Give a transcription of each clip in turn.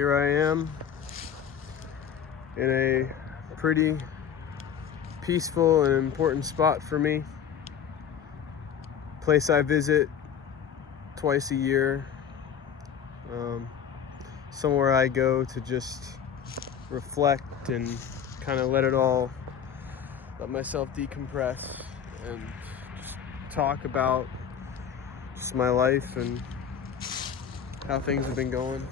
here I am in a pretty peaceful and important spot for me. Place I visit twice a year. Somewhere I go to just reflect and kind of let myself decompress and just talk about just my life and how things have been going.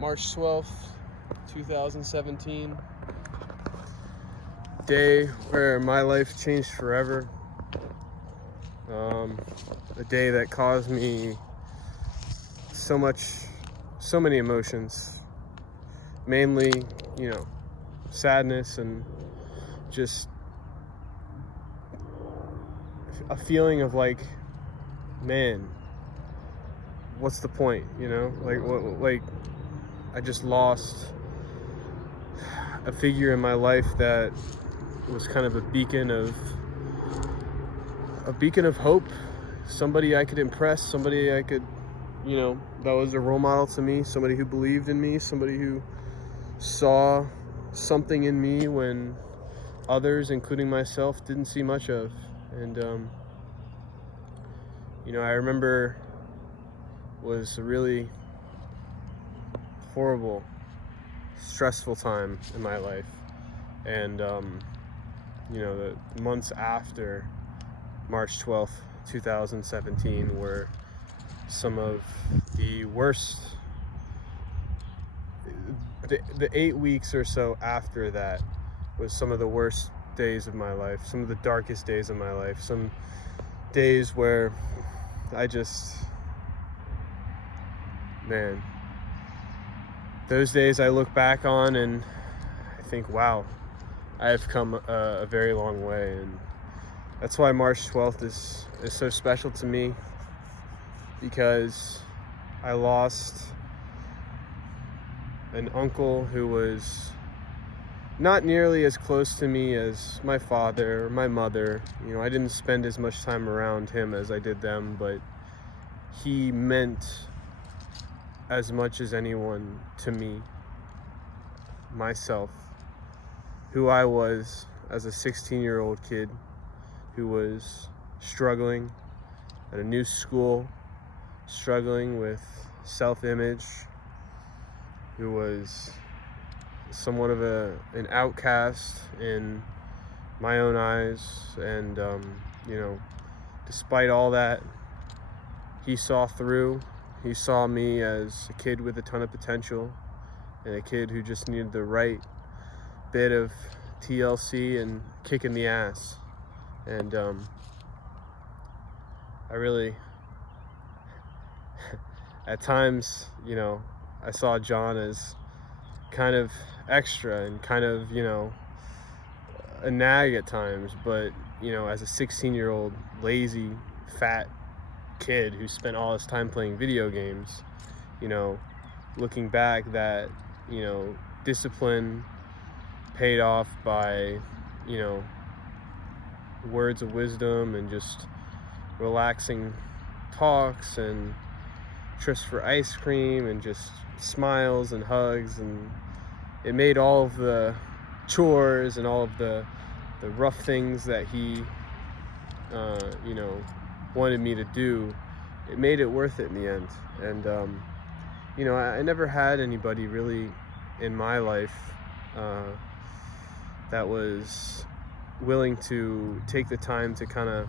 March 12th, 2017, day where my life changed forever. A day that caused me so many emotions, mainly, sadness and just a feeling of like, man, what's the point? I just lost a figure in my life that was kind of a beacon of hope, somebody I could impress, somebody I could, that was a role model to me, somebody who believed in me, somebody who saw something in me when others, including myself, didn't see much of. And I remember was a really horrible, stressful time in my life. And the months after March 12th, 2017 were some of the worst. The 8 weeks or so after that was some of the worst days of my life, some of the darkest days of my life, some days where those days I look back on and I think, wow, I have come a very long way. And that's why March 12th is so special to me, because I lost an uncle who was not nearly as close to me as my father or my mother. I didn't spend as much time around him as I did them, but he meant as much as anyone to me, myself, who I was as a 16-year-old kid who was struggling at a new school, struggling with self-image, who was somewhat of an outcast in my own eyes. And despite all that, he saw through. He saw me as a kid with a ton of potential and a kid who just needed the right bit of TLC and kick in the ass. And I really, at times, I saw John as kind of extra and kind of, a nag at times. But, as a 16-year-old lazy, fat kid who spent all his time playing video games, looking back, that, discipline paid off by, words of wisdom and just relaxing talks and trips for ice cream and just smiles and hugs. And it made all of the chores and all of the rough things that he wanted me to do, it made it worth it in the end. And I never had anybody really in my life that was willing to take the time to kind of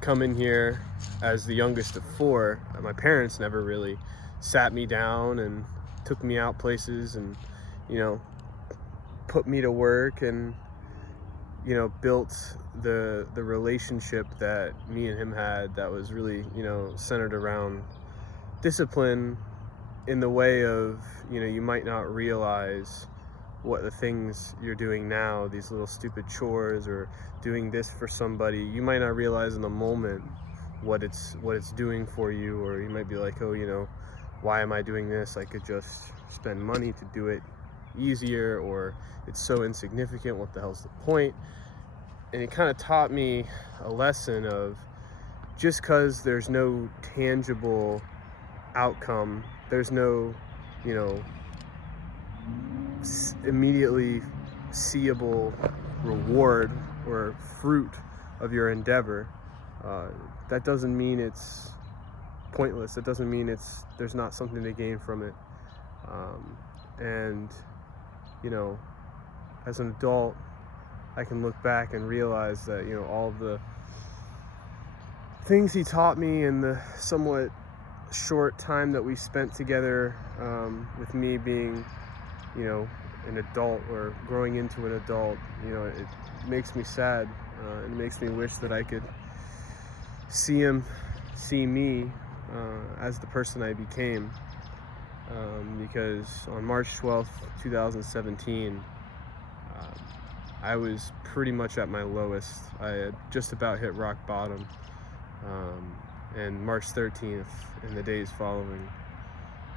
come in here as the youngest of four. My parents never really sat me down and took me out places and put me to work and built the relationship that me and him had, that was really centered around discipline, in the way of you might not realize what the things you're doing now, these little stupid chores or doing this for somebody, you might not realize in the moment what it's doing for you. Or you might be like, oh, why am I doing this? I could just spend money to do it easier, or it's so insignificant, what the hell's the point? And it kind of taught me a lesson of, just because there's no tangible outcome. There's no, you know, immediately seeable reward or fruit of your endeavor. That doesn't mean it's pointless. That doesn't mean there's not something to gain from it. And you know, as an adult, I can look back and realize that, you know, all of the things he taught me in the somewhat short time that we spent together, with me being, you know, an adult or growing into an adult, you know, it makes me sad. It makes me wish that I could see him see me as the person I became, because on March 12th, 2017, I was pretty much at my lowest. I had just about hit rock bottom, and March 13th and the days following,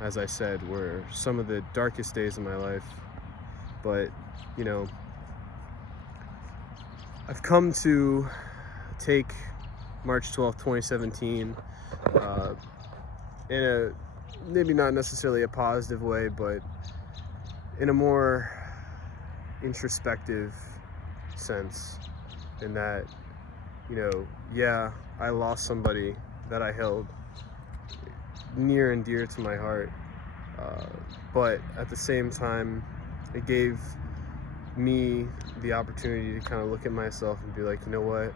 as I said, were some of the darkest days of my life. But, you know, I've come to take March 12th, 2017 in a, maybe not necessarily a positive way, but in a more introspective sense, in that, you know, yeah, I lost somebody that I held near and dear to my heart, but at the same time, it gave me the opportunity to kind of look at myself and be like, you know what,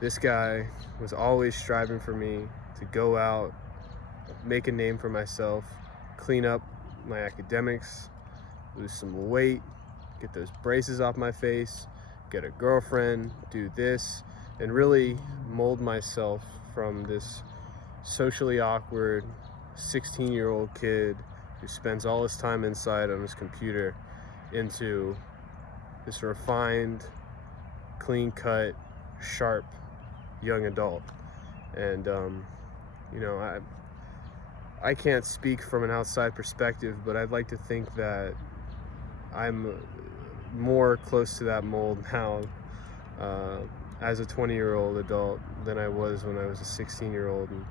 this guy was always striving for me to go out, make a name for myself, clean up my academics, lose some weight, get those braces off my face, get a girlfriend, do this, and really mold myself from this socially awkward 16-year-old kid who spends all his time inside on his computer into this refined, clean-cut, sharp young adult. And you know, I can't speak from an outside perspective, but I'd like to think that I'm more close to that mold now as a 20-year-old adult than I was when I was a 16-year-old. And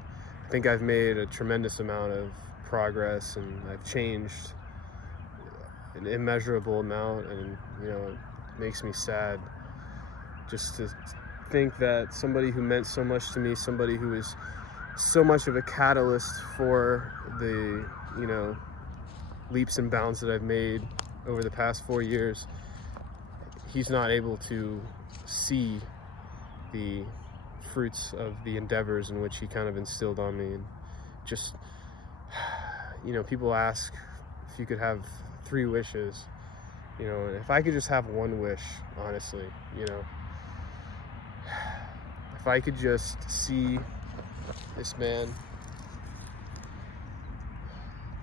I think I've made a tremendous amount of progress, and I've changed an immeasurable amount, and you know, it makes me sad just to think that somebody who meant so much to me, somebody who was so much of a catalyst for the, you know, leaps and bounds that I've made over the past 4 years, he's not able to see the fruits of the endeavors in which he kind of instilled on me. And just, you know, people ask if you could have 3 wishes, you know, if I could just have one wish, honestly, you know, if I could just see this man,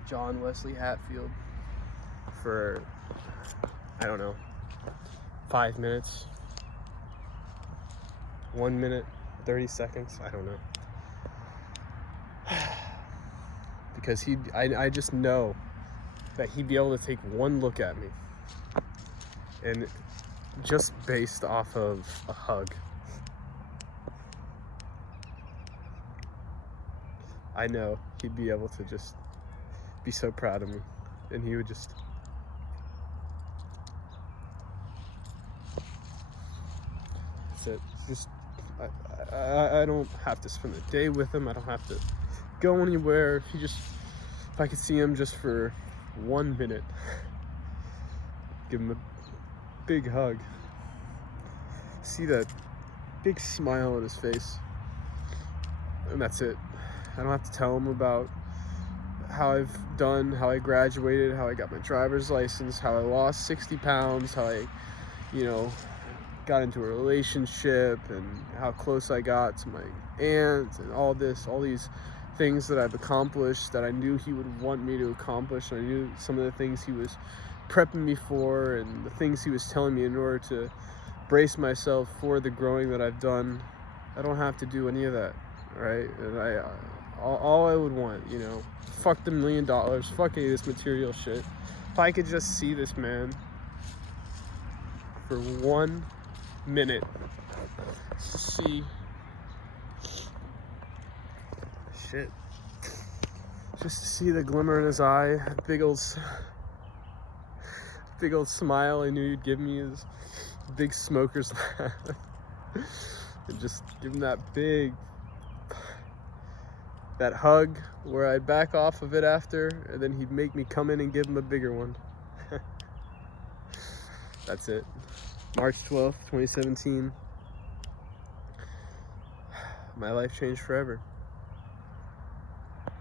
John Wesley Hatfield, for, I don't know, 5 minutes, 1 minute, 30 seconds, I don't know. Because I just know that he'd be able to take one look at me, and just based off of a hug, I know he'd be able to just be so proud of me, and he would just, that's it. Just, I don't have to spend a day with him. I don't have to go anywhere. If I could see him just for 1 minute, give him a big hug, see that big smile on his face, and that's it. I don't have to tell him about how I've done, how I graduated, how I got my driver's license, how I lost 60 pounds, how I, you know, got into a relationship, and how close I got to my aunt, and all these things that I've accomplished that I knew he would want me to accomplish. And I knew some of the things he was prepping me for, and the things he was telling me in order to brace myself for the growing that I've done. I don't have to do any of that, right? And all I would want, you know, fuck the $1 million, fuck any of this material shit. If I could just see this man for 1 minute, to see shit. just to see the glimmer in his eye, big old smile I knew you'd give me, his big smoker's laugh, and just give him that hug where I'd back off of it after, and then he'd make me come in and give him a bigger one. That's it. March 12th, 2017. My life changed forever.